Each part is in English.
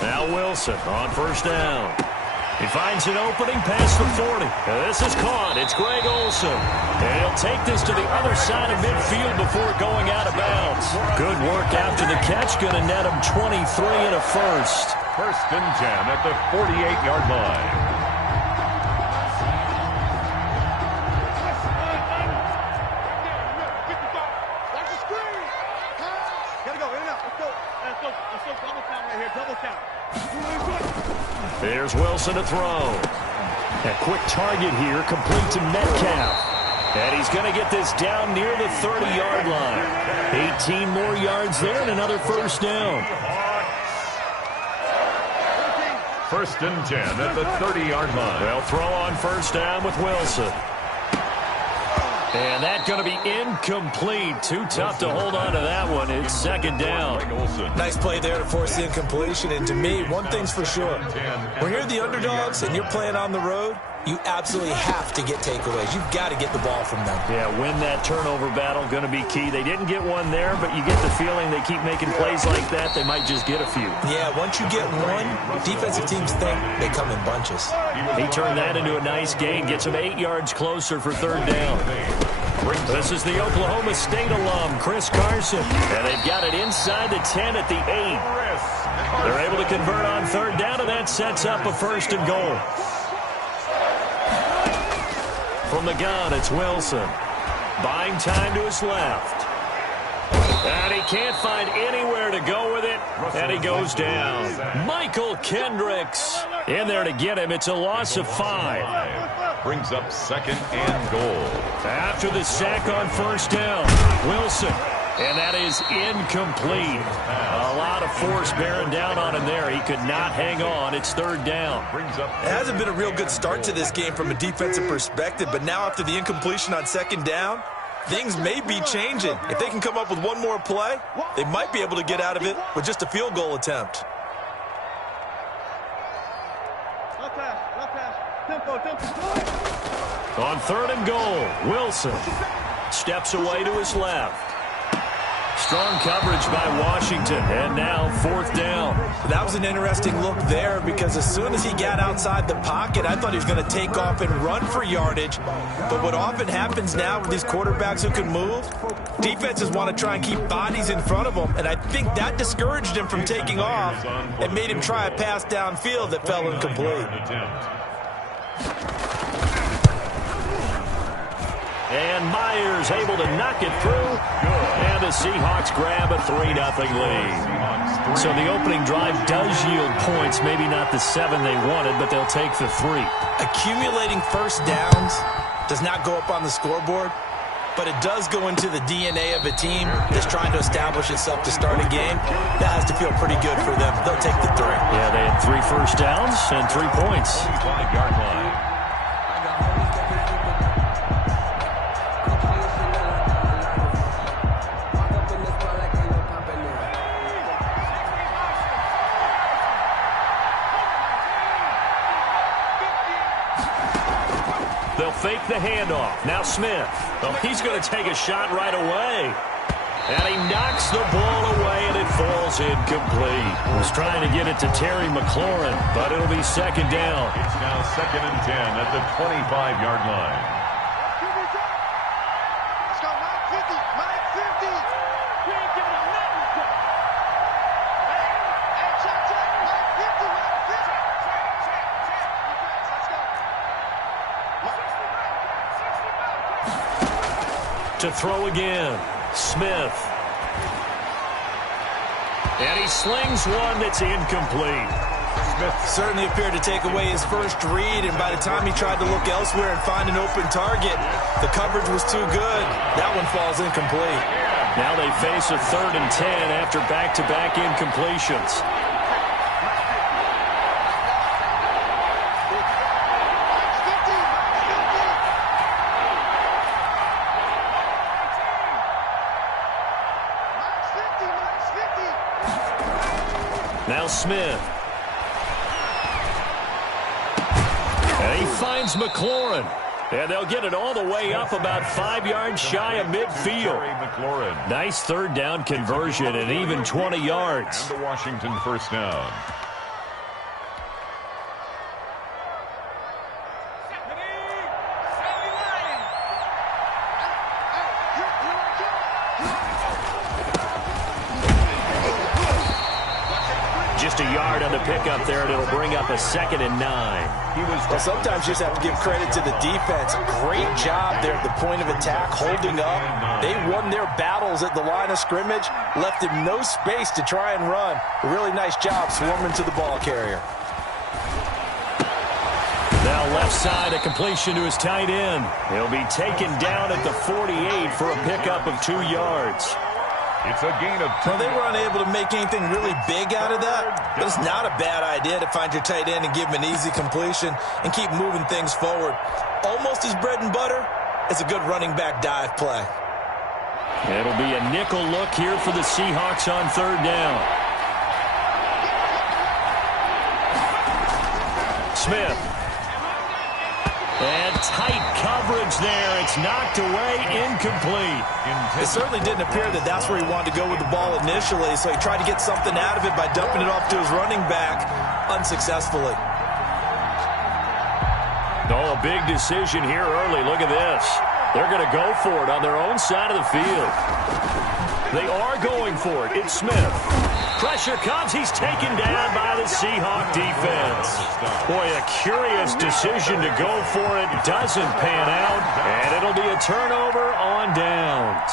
Now Wilson on first down. He finds an opening past the 40. This is caught. It's Greg Olsen. And he'll take this to the other side of midfield before going out of bounds. Good work after the catch. Going to net him 23 and a first. First and 10 at the 48-yard line. There's Wilson to throw. A quick target here, complete to Metcalf. And he's going to get this down near the 30-yard line. 18 more yards there and another first down. First and 10 at the 30-yard line. They'll throw on first down with Wilson. And that's going to be incomplete. Too tough to hold on to that one. It's second down. Nice play there to force the incompletion. And to me, one thing's for sure. When you're the underdogs and you're playing on the road, you absolutely have to get takeaways. You've got to get the ball from them. Yeah, win that turnover battle, going to be key. They didn't get one there, but you get the feeling they keep making plays like that, they might just get a few. Yeah, once you get one, defensive teams think they come in bunches. He turned that into a nice gain, gets him 8 yards closer for third down. This is the Oklahoma State alum, Chris Carson, and they've got it inside the 10 at the 8. They're able to convert on third down, and that sets up a first and goal. From the gun, it's Wilson. Buying time to his left. And he can't find anywhere to go with it, and he goes down. Michael Kendricks in there to get him. It's a loss of 5. Brings up second and goal. After the sack on first down, Wilson. And that is incomplete. A lot of force bearing down on him there. He could not hang on. It's third down. It hasn't been a real good start to this game from a defensive perspective, but now after the incompletion on second down, things may be changing. If they can come up with one more play, they might be able to get out of it with just a field goal attempt. On third and goal, Wilson steps away to his left. Strong coverage by Washington, and now fourth down. That was an interesting look there because as soon as he got outside the pocket, I thought he was going to take off and run for yardage. But what often happens now with these quarterbacks who can move, defenses want to try and keep bodies in front of them, and I think that discouraged him from taking off and made him try a pass downfield that fell incomplete. And Myers able to knock it through. And the Seahawks grab a 3-0 lead. So the opening drive does yield points. Maybe not the 7 they wanted, but they'll take the 3. Accumulating first downs does not go up on the scoreboard, but it does go into the DNA of a team that's trying to establish itself to start a game. That has to feel pretty good for them. They'll take the 3. Yeah, they had 3 first downs and 3 points. 25-yard line. They'll fake the handoff. Now Smith. Oh, he's going to take a shot right away. And he knocks the ball away, and it falls incomplete. He was trying to get it to Terry McLaurin, but it'll be second down. It's now second and 10 at the 25-yard line. Let's go, 950, 950. We ain't giving him nothing. Hey, check, 950, 950. Let's go. To throw again, Smith. And he slings one that's incomplete. Smith certainly appeared to take away his first read, and by the time he tried to look elsewhere and find an open target, the coverage was too good. That one falls incomplete. Now they face a 3rd and 10 after back-to-back incompletions. Now Smith. And he finds McLaurin. And they'll get it all the way up about 5 yards shy of midfield. Nice third down conversion and even 20 yards. And the Washington first down. Just a yard on the pickup there, and it'll bring up a 2nd and 9. Well, sometimes you just have to give credit to the defense. Great job there at the point of attack, holding up. They won their battles at the line of scrimmage, left him no space to try and run. A really nice job swarming to the ball carrier. Now left side, a completion to his tight end. He'll be taken down at the 48 for a pickup of 2 yards. It's a gain of 2. Well, they were unable to make anything really big out of that, but it's not a bad idea to find your tight end and give him an easy completion and keep moving things forward. Almost his bread and butter is a good running back dive play. It'll be a nickel look here for the Seahawks on 3rd down. Smith. And tight coverage there. It's knocked away, incomplete. It certainly didn't appear that that's where he wanted to go with the ball initially, so he tried to get something out of it by dumping it off to his running back unsuccessfully. Oh, a big decision here early. Look at this. They're going to go for it on their own side of the field. They are going for it. It's Smith. Pressure comes. He's taken down by the Seahawk defense. Boy, a curious decision to go for it. Doesn't pan out, and it'll be a turnover on downs.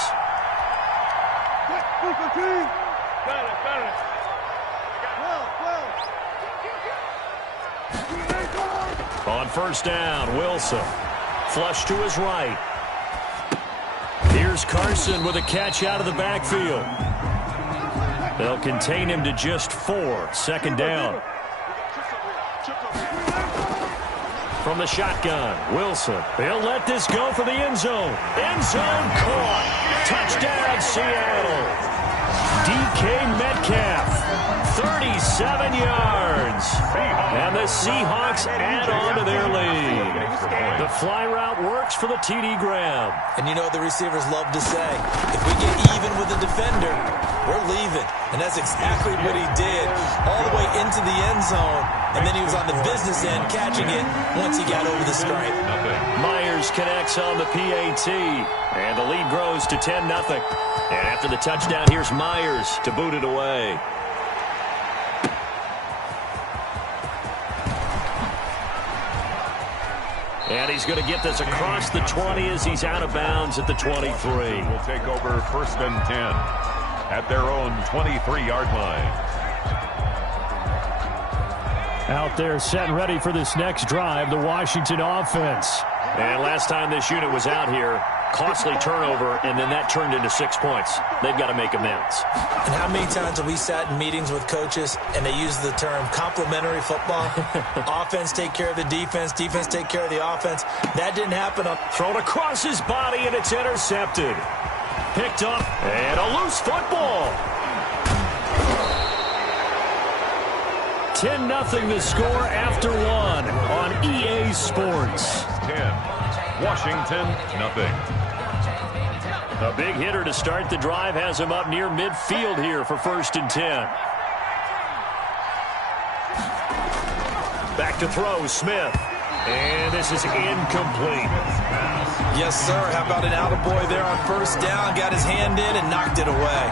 On 1st down, Wilson. Flush to his right. Here's Carson with a catch out of the backfield. They'll contain him to just 4. 2nd down. From the shotgun, Wilson. They'll let this go for the end zone. End zone caught. Touchdown, Seattle. DK Metcalf, 37 yards. And the Seahawks add on to their lead. The fly route works for the TD grab. And you know the receivers love to say, if we get even with the defender, we're leaving. And that's exactly what he did, all the way into the end zone. And then he was on the business end catching it once he got over the stripe. Myers connects on the PAT. And the lead grows to 10-0. And after the touchdown, here's Myers to boot it away. And he's going to get this across the 20 as he's out of bounds at the 23. Will take over 1st and 10 at their own 23-yard line. Out there set and ready for this next drive, the Washington offense. And last time this unit was out here, costly turnover, and then that turned into 6 points. They've got to make amends. And how many times have we sat in meetings with coaches and they use the term complementary football? Offense take care of the defense, defense take care of the offense. That didn't happen. Thrown across his body, and it's intercepted. Picked up, and a loose football. 10-0 the score after 1 on EA Sports. 10. Washington, nothing. A big hitter to start the drive has him up near midfield here for 1st and 10. Back to throw, Smith. And this is incomplete. Yes, sir. How about an attaboy there on 1st down? Got his hand in and knocked it away.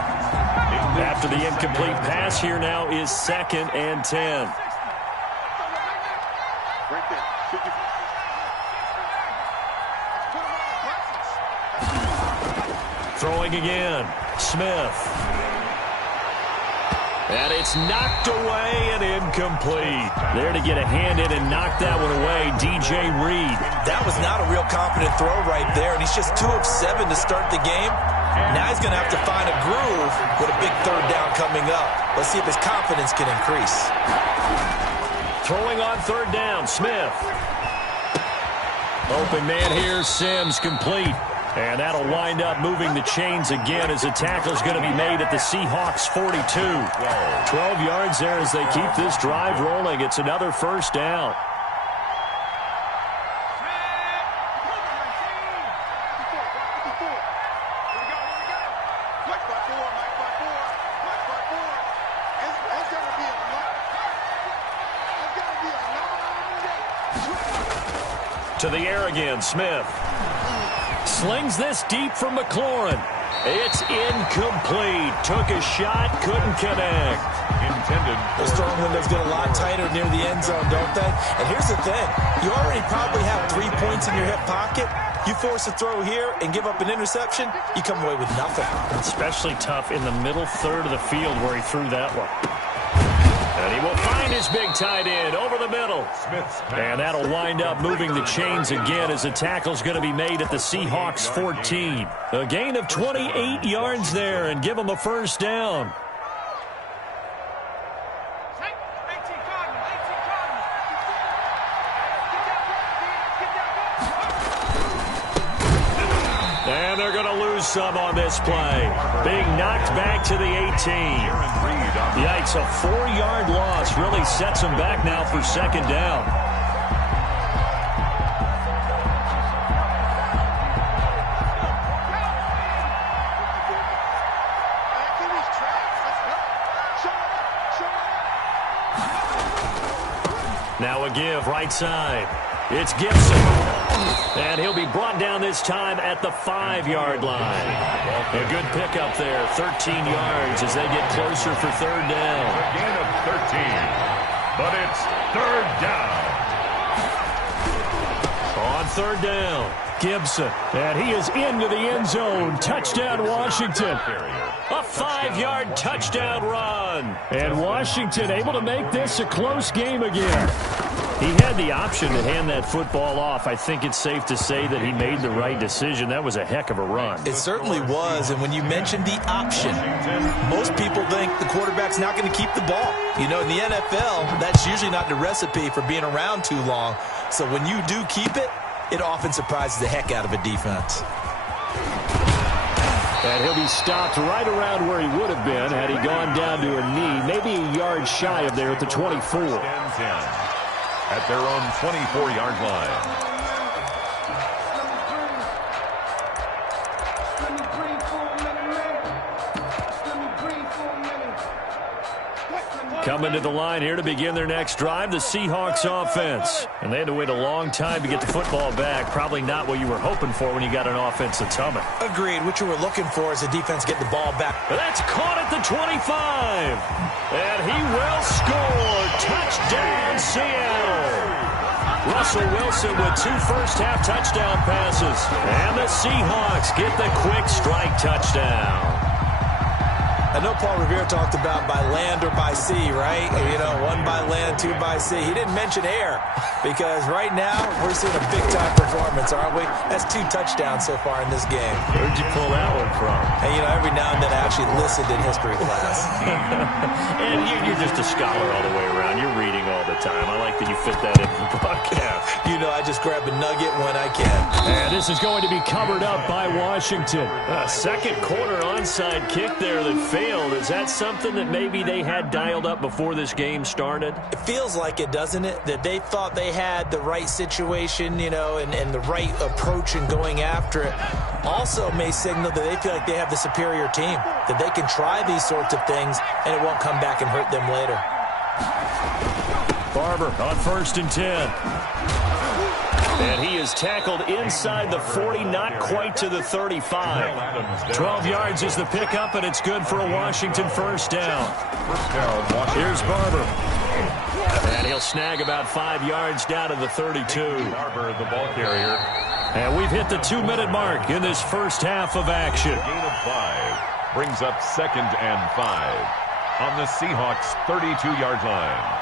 After the incomplete pass, here now is 2nd and 10. Throwing again, Smith. And it's knocked away and incomplete. There to get a hand in and knock that one away, DJ Reed. That was not a real confident throw right there, and he's just 2 of 7 to start the game. Now he's going to have to find a groove with a big 3rd down coming up. Let's see if his confidence can increase. Throwing on 3rd down, Smith. Open man here, Sims, complete. And that'll wind up moving the chains again as a tackle's going to be made at the Seahawks 42. 12 yards there as they keep this drive rolling. It's another 1st down. To the air again, Smith. Slings this deep from McLaurin. It's incomplete. Took a shot, couldn't connect. Intended. The throwing windows get a lot tighter near the end zone, don't they? And here's the thing. You already probably have 3 points in your hip pocket. You force a throw here and give up an interception, you come away with nothing. Especially tough in the middle third of the field where he threw that one. And he will find his big tight end over the middle. And that'll wind up moving the chains again as the tackle's going to be made at the Seahawks 14. A gain of 28 yards there and give them a first down. And they're going to lose some on this play. Being knocked back to the 18. Yikes, a 4-yard loss really sets them back now for second down. Now a give right side. It's Gibson. And he'll be brought down this time at the 5-yard line. A good pickup there, 13 yards as they get closer for third down. A gain of 13, but it's third down. On third down, Gibson. And he is into the end zone. Touchdown, Washington. A 5-yard touchdown run. And Washington able to make this a close game again. He had the option to hand that football off. I think it's safe to say that he made the right decision. That was a heck of a run. It certainly was, and when you mentioned the option, most people think the quarterback's not going to keep the ball. You know, in the NFL, that's usually not the recipe for being around too long. So when you do keep it, it often surprises the heck out of a defense. And he'll be stopped right around where he would have been had he gone down to a knee, maybe a yard shy of there at the 24. At their own 24-yard line. Coming to the line here to begin their next drive, the Seahawks offense. And they had to wait a long time to get the football back. Probably not what you were hoping for when you got an offense that's humming. Agreed. What you were looking for is a defense get the ball back. But that's caught at the 25. And he will score. Touchdown, Seattle. Russell Wilson with 2 first-half touchdown passes. And the Seahawks get the quick strike touchdown. I know Paul Revere talked about by land or by sea, right? You know, 1 by land, 2 by sea. He didn't mention air because right now we're seeing a big-time performance, aren't we? That's 2 touchdowns so far in this game. Where'd you pull that one from? And, you know, every now and then I actually listened in history class. And you're just a scholar all the way around. You're reading all the time. I like that you fit that in the broadcast. You know, I just grab a nugget when I can. And this is going to be covered up by Washington. A second quarter onside kick there that failed. Is that something that maybe they had dialed up before this game started? It feels like it, doesn't it? That they thought they had the right situation, you know, and the right approach in going after it. Also may signal that they feel like they have the superior team, that they can try these sorts of things and it won't come back and hurt them later. Barber on 1st and 10. And he is tackled inside the 40, not quite to the 35. 12 yards is the pickup, and it's good for a Washington first down. Here's Barber. And he'll snag about 5 yards down to the 32. Barber, the ball carrier. And we've hit the 2-minute mark in this first half of action. A gain of 5 brings up 2nd and 5 on the Seahawks' 32-yard line.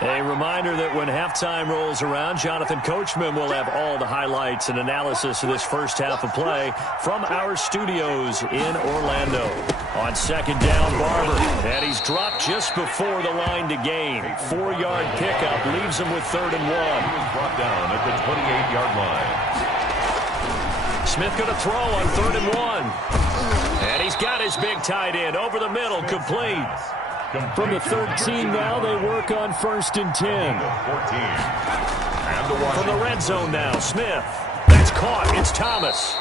A reminder that when halftime rolls around, Jonathan Coachman will have all the highlights and analysis of this first half of play from our studios in Orlando. On 2nd down, Barber. And he's dropped just before the line to gain. 4-yard pickup leaves him with 3rd and 1. He was brought down at the 28-yard line. Smith going to throw on 3rd and 1. And he's got his big tight end over the middle, complete. From the 13 now, they work on 1st and 10. From the red zone now, Smith. That's caught. It's Thomas.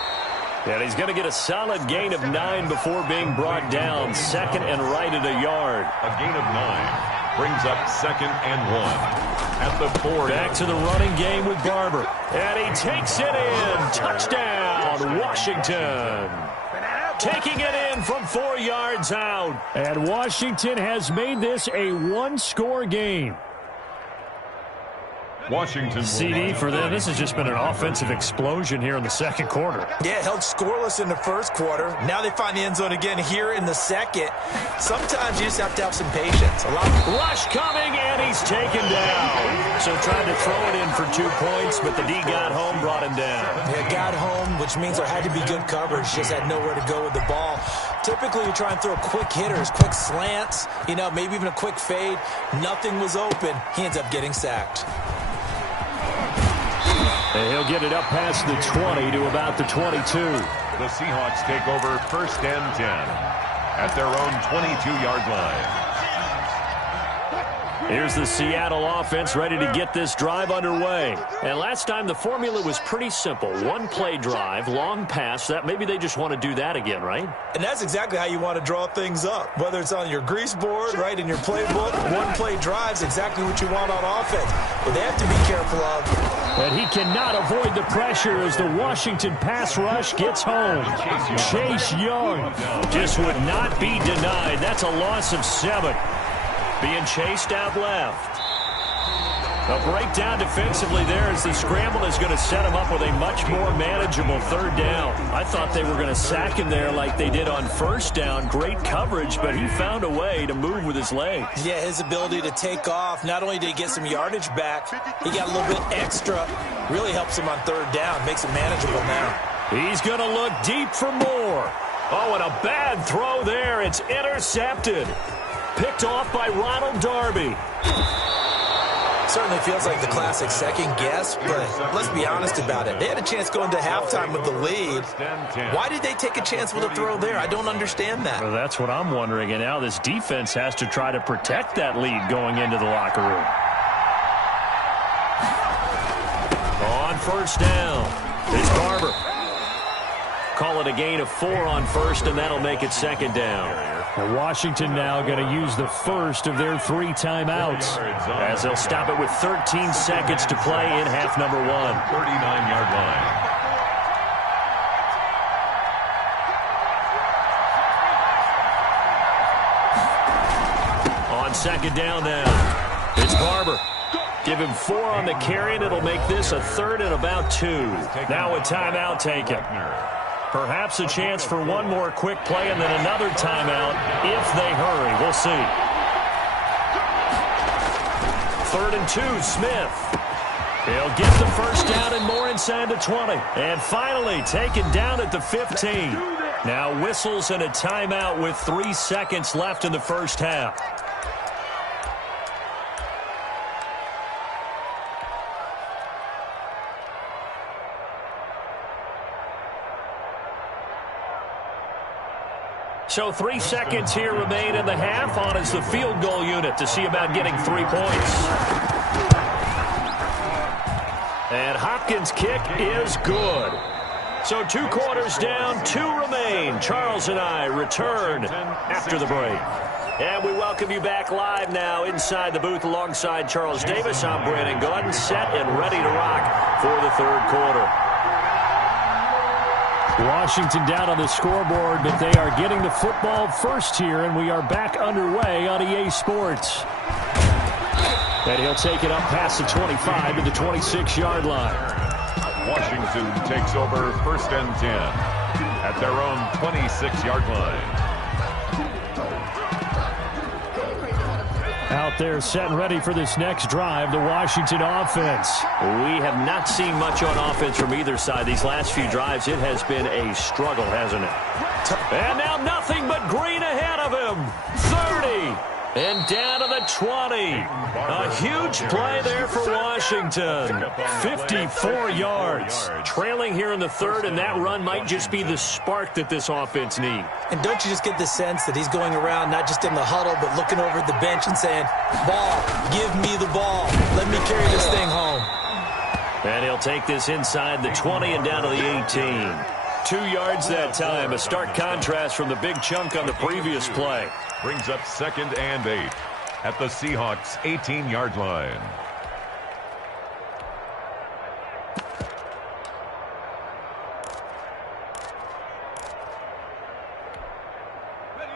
And he's going to get a solid gain of 9 before being brought down. 2nd and right at a yard. A gain of 9. Brings up 2nd and 1 at the 4. Back to the running game with Barber. And he takes it in. Touchdown, Washington. Taking it in from 4 yards out. And Washington has made this a one-score game. Washington. CD for them. This has just been an offensive explosion here in the second quarter. Yeah, held scoreless in the first quarter. Now they find the end zone again here in the second. Sometimes you just have to have some patience. Rush coming, and he's taken down. So tried to throw it in for 2 points, but the D got home, brought him down. Yeah, got home, which means there had to be good coverage. Just had nowhere to go with the ball. Typically, you try and throw quick hitters, quick slants, maybe even a quick fade. Nothing was open. He ends up getting sacked. And he'll get it up past the 20 to about the 22. The Seahawks take over 1st and 10 at their own 22-yard line. Here's the Seattle offense ready to get this drive underway. And last time the formula was pretty simple. One-play drive, long pass. Maybe they just want to do that again, right? And that's exactly how you want to draw things up. Whether it's on your grease board, right, in your playbook, one-play drive's exactly what you want on offense. But they have to be careful of. And he cannot avoid the pressure as the Washington pass rush gets home. Chase Young just would not be denied. That's a loss of 7. Being chased out left. A breakdown defensively there as the scramble is going to set him up with a much more manageable 3rd down. I thought they were going to sack him there like they did on 1st down. Great coverage, but he found a way to move with his legs. Yeah, his ability to take off, not only did he get some yardage back, he got a little bit extra. Really helps him on 3rd down, makes it manageable now. He's going to look deep for more. Oh, and a bad throw there. It's intercepted. Picked off by Ronald Darby. Certainly feels like the classic second guess, but let's be honest about it. They had a chance going to halftime with the lead. Why did they take a chance with a throw there? I don't understand that. Well, that's what I'm wondering, and now this defense has to try to protect that lead going into the locker room. On 1st down, it's Barber. Call it a gain of 4 on 1st, and that'll make it 2nd down. And Washington now going to use the first of their 3 timeouts as they'll stop it with 13 seconds to play in half number 1. 39-yard line. On 2nd down now, it's Barber. Give him 4 on the carry, and it'll make this a 3rd and about 2. Now a timeout taken. Perhaps a chance for one more quick play and then another timeout if they hurry. We'll see. 3rd and 2, Smith. He'll get the 1st down and more inside the 20. And finally taken down at the 15. Now whistles and a timeout with 3 seconds left in the 1st half. So 3 seconds here remain in the half. On is the field goal unit to see about getting 3 points. And Hopkins' kick is good. So 2 quarters down, 2 remain. Charles and I return after the break. And we welcome you back live now inside the booth alongside Charles Davis. I'm Brandon Gordon, set and ready to rock for the 3rd quarter. Washington down on the scoreboard, but they are getting the football first here, and we are back underway on EA Sports. And he'll take it up past the 25 to the 26-yard line. Washington takes over 1st and 10 at their own 26-yard line. Out there set and ready for this next drive, the Washington offense. We have not seen much on offense from either side. These last few drives, it has been a struggle, hasn't it? And now nothing but green ahead of him. 30. And down to the 20. A huge play there for Washington. 54 yards. Trailing here in the 3rd, and that run might just be the spark that this offense needs. And don't you just get the sense that he's going around, not just in the huddle, but looking over at the bench and saying, ball, give me the ball. Let me carry this thing home. And he'll take this inside the 20 and down to the 18. 2 yards that time. A stark contrast from the big chunk on the previous play. Brings up 2nd and 8 at the Seahawks' 18-yard line.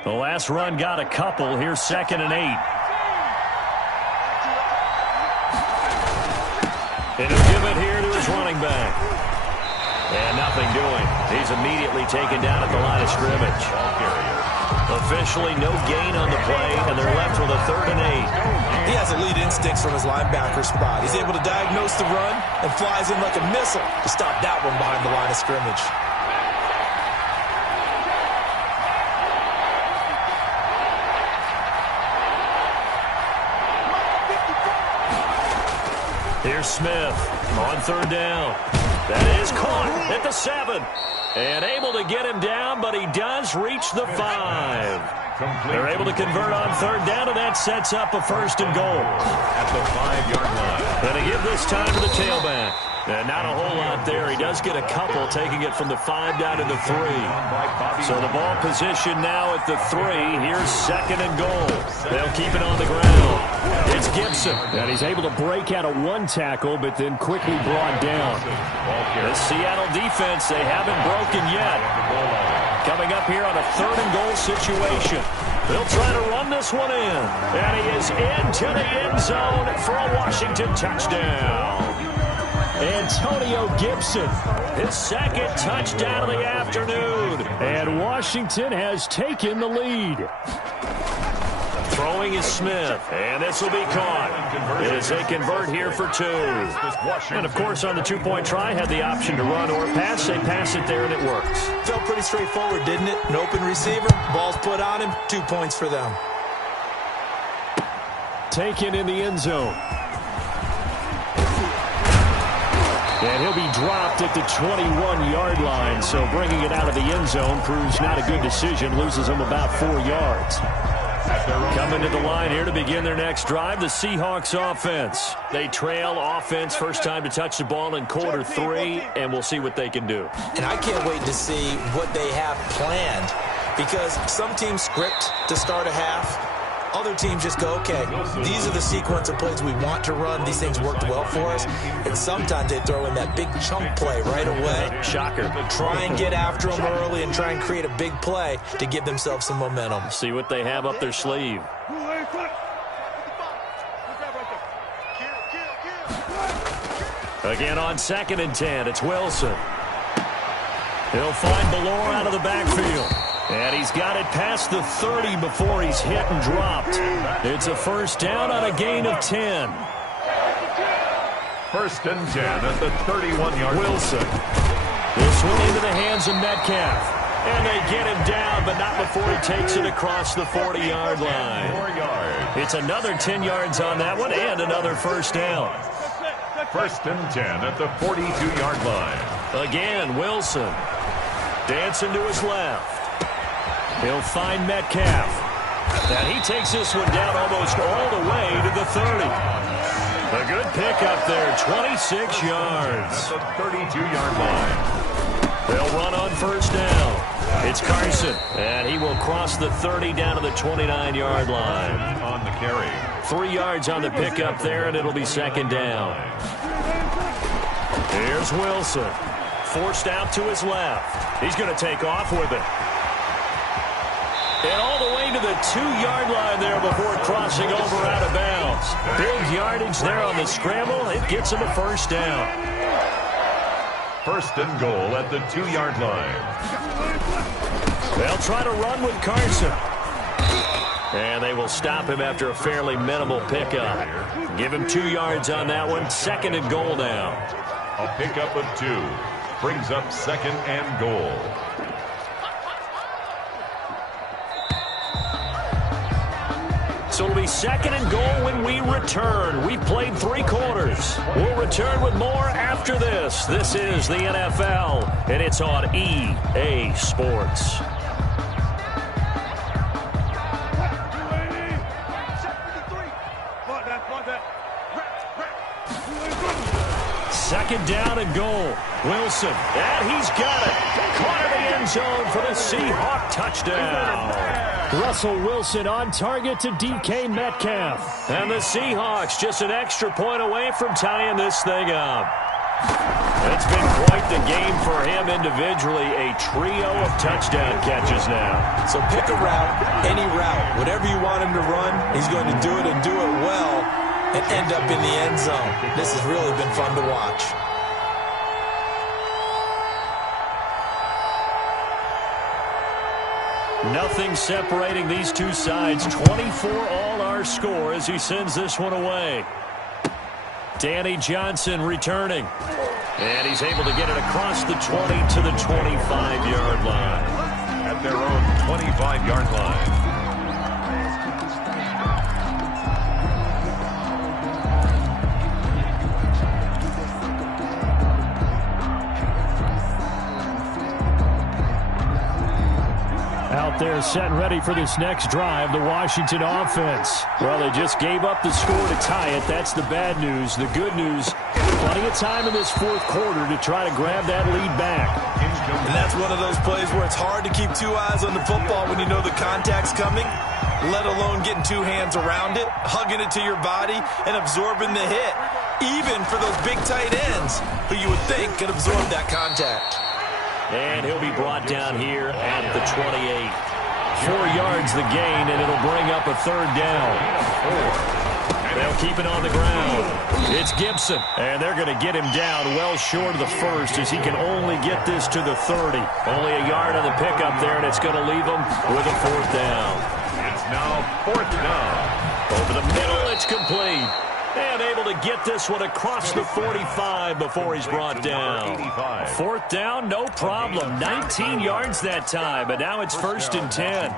The last run got a couple. Here's 2nd and 8. And he'll give it here to his running back. And nothing doing. He's immediately taken down at the line of scrimmage. Officially no gain on the play, and they're left with a 3rd and 8. He has elite instincts from his linebacker spot. He's able to diagnose the run and flies in like a missile to stop that one behind the line of scrimmage. Here's Smith on 3rd down. That is caught at the 7. And able to get him down, but he does reach the 5. They're able to convert on 3rd down, and that sets up a 1st and goal. At the 5-yard line. And to give this time to the tailback. And not a whole lot there. He does get a couple, taking it from the 5 down to the 3. So the ball position now at the 3. Here's 2nd and goal. They'll keep it on the ground. It's Gibson. And he's able to break out of 1 tackle, but then quickly brought down. The Seattle defense, they haven't broken yet. Coming up here on a 3rd and goal situation. They'll try to run this one in. And he is into the end zone for a Washington touchdown. Antonio Gibson, his 2nd touchdown of the afternoon. And Washington has taken the lead. Throwing is Smith, and this will be caught as they convert here for 2. And, of course, on the 2-point try, had the option to run or pass. They pass it there, and it works. Felt pretty straightforward, didn't it? An open receiver, ball's put on him, 2 points for them. Taken in the end zone. And he'll be dropped at the 21-yard line, so bringing it out of the end zone proves not a good decision, loses him about 4 yards. Coming to the line here to begin their next drive, the Seahawks offense. They trail offense, first time to touch the ball in quarter 3, and we'll see what they can do. And I can't wait to see what they have planned, because some teams script to start a half. Other teams just go, okay, these are the sequence of plays we want to run. These things worked well for us. And sometimes they throw in that big chunk play right away. Shocker. Try and get after them early and try and create a big play to give themselves some momentum. See what they have up their sleeve. Again on 2nd and 10, it's Wilson. He'll find Ballore out of the backfield. And he's got it past the 30 before he's hit and dropped. It's a 1st down on a gain of 10. 1st and 10 at the 31-yard line. Wilson. This one into the hands of Metcalf. And they get him down, but not before he takes it across the 40-yard line. 4 yards. It's another 10 yards on that one and another 1st down. 1st and 10 at the 42-yard line. Again, Wilson. Dancing to his left. He'll find Metcalf. And he takes this one down almost all the way to the 30. A good pickup there, 26 yards. At the 32-yard line. They'll run on 1st down. It's Carson, and he will cross the 30 down to the 29-yard line. On the carry. 3 yards on the pickup there, and it'll be 2nd down. Here's Wilson. Forced out to his left. He's going to take off with it. And all the way to the 2-yard line there before crossing over out of bounds. Big yardage there on the scramble. It gets him a 1st down. 1st and goal at the 2-yard line. They'll try to run with Carson. And they will stop him after a fairly minimal pickup. Give him 2 yards on that one. 2nd and goal now. A pickup of 2 brings up 2nd and goal. So it'll be 2nd and goal when we return. We've played 3 quarters. We'll return with more after this. This is the NFL, and it's on EA Sports. Second down and goal. Wilson, and he's got it. Caught in the end zone for the Seahawk touchdown. Russell Wilson on target to DK Metcalf. And the Seahawks just an extra point away from tying this thing up. It's been quite the game for him individually. A trio of touchdown catches now. So pick a route, any route. Whatever you want him to run, he's going to do it and do it well and end up in the end zone. This has really been fun to watch. Nothing separating these two sides. 24 all our score as he sends this one away. Danny Johnson returning. And he's able to get it across the 20 to the 25-yard line. At their own 25-yard line. Out there set and ready for this next drive, the Washington offense. Well, they just gave up the score to tie it. That's the bad news. The good news, plenty of time in this fourth quarter to try to grab that lead back. And that's one of those plays where it's hard to keep two eyes on the football when you know the contact's coming, let alone getting two hands around it, hugging it to your body, and absorbing the hit, even for those big tight ends who you would think could absorb that contact. And he'll be brought down here at the 28. 4 yards the gain, and it'll bring up a third down. They'll keep it on the ground. It's Gibson, and they're going to get him down well short of the first as he can only get this to the 30. Only a yard on the pickup there, and it's going to leave him with a fourth down. It's now fourth down. Over the middle, it's complete. And able to get this one across the 45 before he's brought down. Fourth down, no problem. 19 yards that time, but now it's first and 10.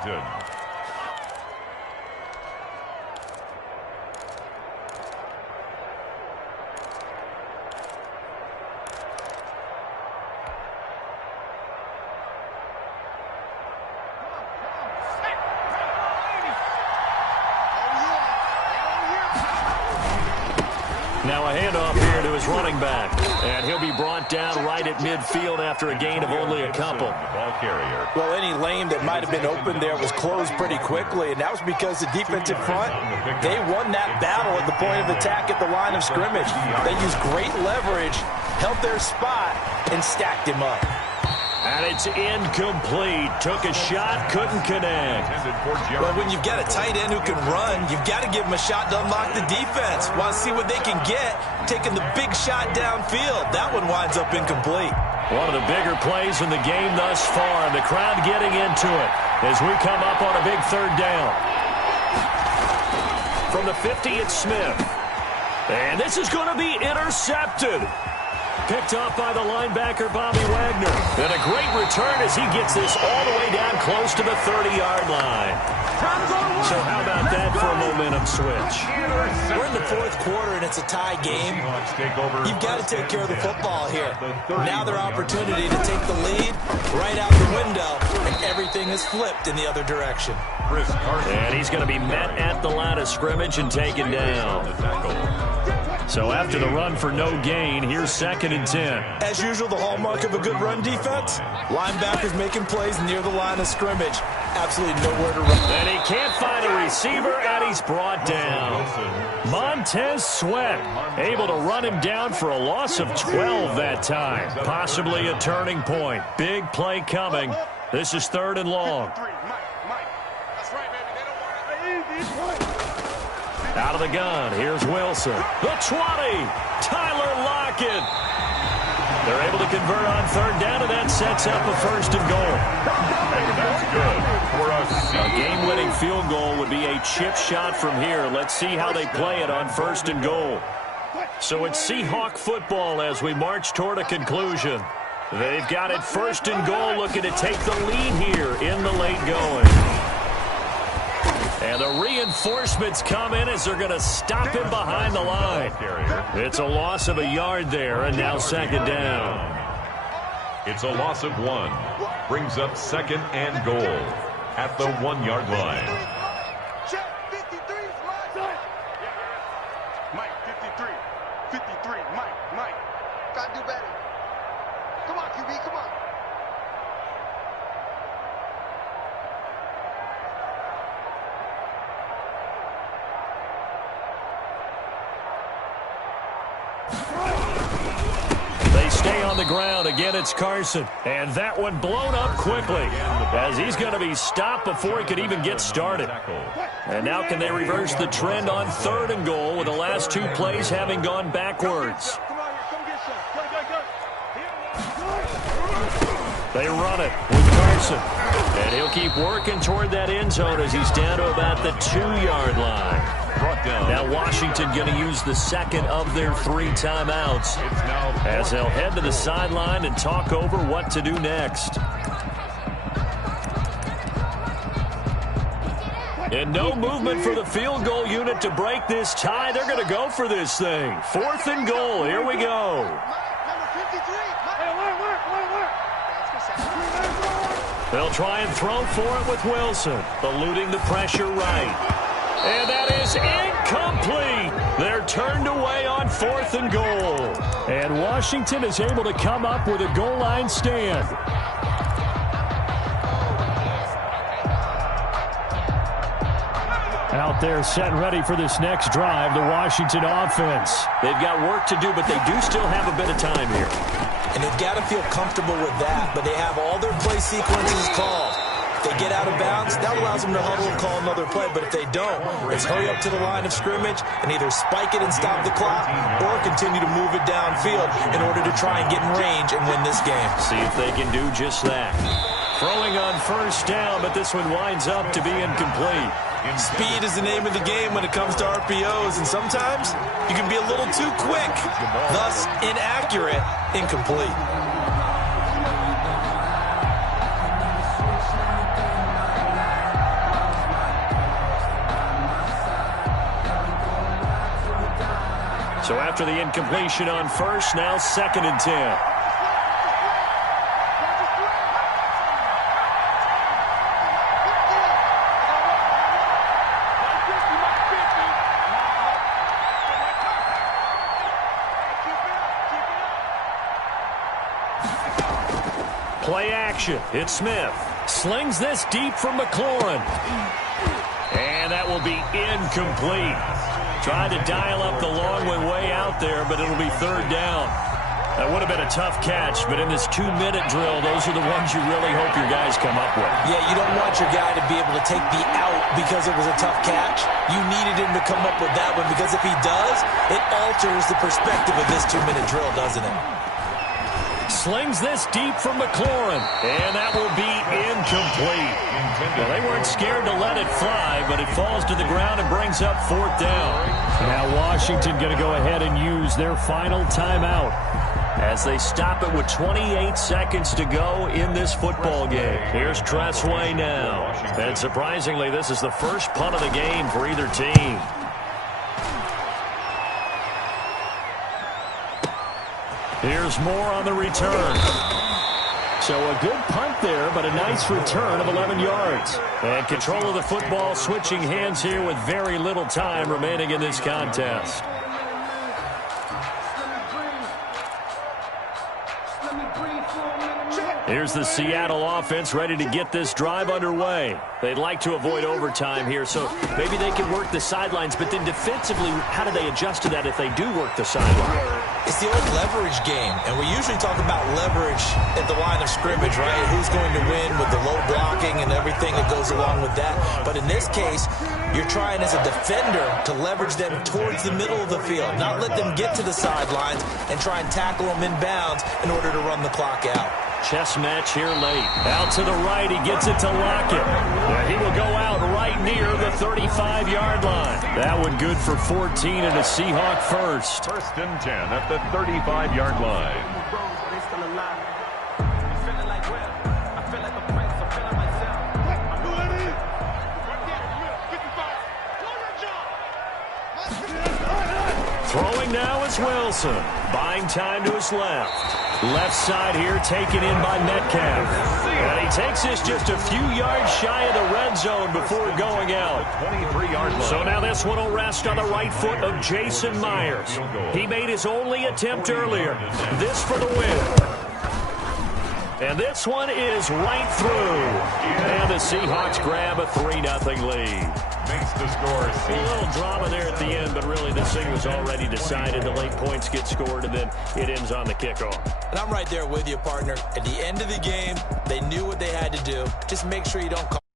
Now a handoff here to his running back. And he'll be brought down right at midfield after a gain of only a couple. Ball carrier. Well, any lane that might have been open there was closed pretty quickly, and that was because the defensive front, they won that battle at the point of attack at the line of scrimmage. They used great leverage, held their spot, and stacked him up. And it's incomplete. Took a shot, couldn't connect. Well, when you've got a tight end who can run, you've got to give him a shot to unlock the defense. Want to see what they can get, taking the big shot downfield. That one winds up incomplete. One of the bigger plays in the game thus far, and the crowd getting into it as we come up on a big third down. From the 50, it's Smith. And this is going to be intercepted. Picked off by the linebacker, Bobby Wagner. And a great return as he gets this all the way down close to the 30-yard line. So how about that for a momentum switch? We're in the fourth quarter, and it's a tie game. You've got to take care of the football here. Now their opportunity to take the lead right out the window, and everything is flipped in the other direction. And he's going to be met at the line of scrimmage and taken down. So after the run for no gain, here's second and 10. As usual, the hallmark of a good run defense, linebackers making plays near the line of scrimmage. Absolutely nowhere to run. And he can't find a receiver, and he's brought down. Montez Sweat able to run him down for a loss of 12 that time. Possibly a turning point. Big play coming. This is third and long. Out of the gun, here's Wilson. The 20, Tyler Lockett. They're able to convert on third down, and that sets up a first and goal. And that's good for us. A game-winning field goal would be a chip shot from here. Let's see how they play it on first and goal. So it's Seahawk football as we march toward a conclusion. They've got it first and goal, looking to take the lead here in the late going. And the reinforcements come in as they're going to stop him behind the line. It's a loss of a yard there, and now second down. It's a loss of 1. Brings up second and goal at the 1-yard line. Check 53, Mike 53. 53, Mike. Gotta do better. Come on, QB, come on. They stay on the ground. Again, it's Carson. And that one blown up quickly as he's going to be stopped before he could even get started. And now can they reverse the trend on 3rd and goal with the last 2 plays having gone backwards? They run it with Carson. And he'll keep working toward that end zone as he's down to about the 2-yard line. Now Washington going to use the second of their 3 timeouts as they'll head to the sideline and talk over what to do next. And no movement for the field goal unit to break this tie. They're going to go for this thing. 4th and goal. Here we go. They'll try and throw for it with Wilson, eluding the pressure right. And that is incomplete. They're turned away on 4th and goal. And Washington is able to come up with a goal line stand. Out there set and ready for this next drive, the Washington offense. They've got work to do, but they do still have a bit of time here. And they've got to feel comfortable with that, but they have all their play sequences called. If they get out of bounds, that allows them to huddle and call another play. But if they don't, it's hurry up to the line of scrimmage and either spike it and stop the clock or continue to move it downfield in order to try and get in range and win this game. See if they can do just that. Throwing on 1st down, but this one winds up to be incomplete. Speed is the name of the game when it comes to RPOs, and sometimes you can be a little too quick, thus inaccurate, incomplete. So after the incompletion on 1st, now 2nd and 10. Play action. It's Smith. Slings this deep from McLaurin. And that will be incomplete. Tried to dial up the long one way out there, but it'll be 3rd down. That would have been a tough catch, but in this 2-minute drill, those are the ones you really hope your guys come up with. Yeah, you don't want your guy to be able to take the out because it was a tough catch. You needed him to come up with that one because if he does, it alters the perspective of this 2-minute drill, doesn't it? Slings this deep from McLaurin, and that will be incomplete. Well, they weren't scared to let it fly, but it falls to the ground and brings up 4th down. Now Washington going to go ahead and use their final timeout as they stop it with 28 seconds to go in this football game. Here's Tressway now. And surprisingly, this is the first punt of the game for either team. Here's Moore on the return. So a good punt there, but a nice return of 11 yards. And control of the football switching hands here with very little time remaining in this contest. Here's the Seattle offense ready to get this drive underway. They'd like to avoid overtime here, so maybe they can work the sidelines, but then defensively, how do they adjust to that if they do work the sideline? It's the old leverage game, and we usually talk about leverage at the line of scrimmage, right? Who's going to win with the low blocking and everything that goes along with that. But in this case, you're trying as a defender to leverage them towards the middle of the field, not let them get to the sidelines and try and tackle them in bounds in order to run the clock out. Chess match here late. Out to the right, he gets it to Lockett. He will go out right near the 35-yard line. That one good for 14 and a Seahawk first. 1st and 10 at the 35-yard line. Throwing now is Wilson. Buying time to his left. Left side here taken in by Metcalf. And he takes this just a few yards shy of the red zone before going out. 23-yard line. So now this one will rest on the right foot of Jason Myers. He made his only attempt earlier. This for the win. And this one is right through. And the Seahawks grab a 3-0 lead. Makes the score. A little drama there at the end, but really this thing was already decided. The late points get scored, and then it ends on the kickoff. And I'm right there with you, partner. At the end of the game, they knew what they had to do. Just make sure you don't call.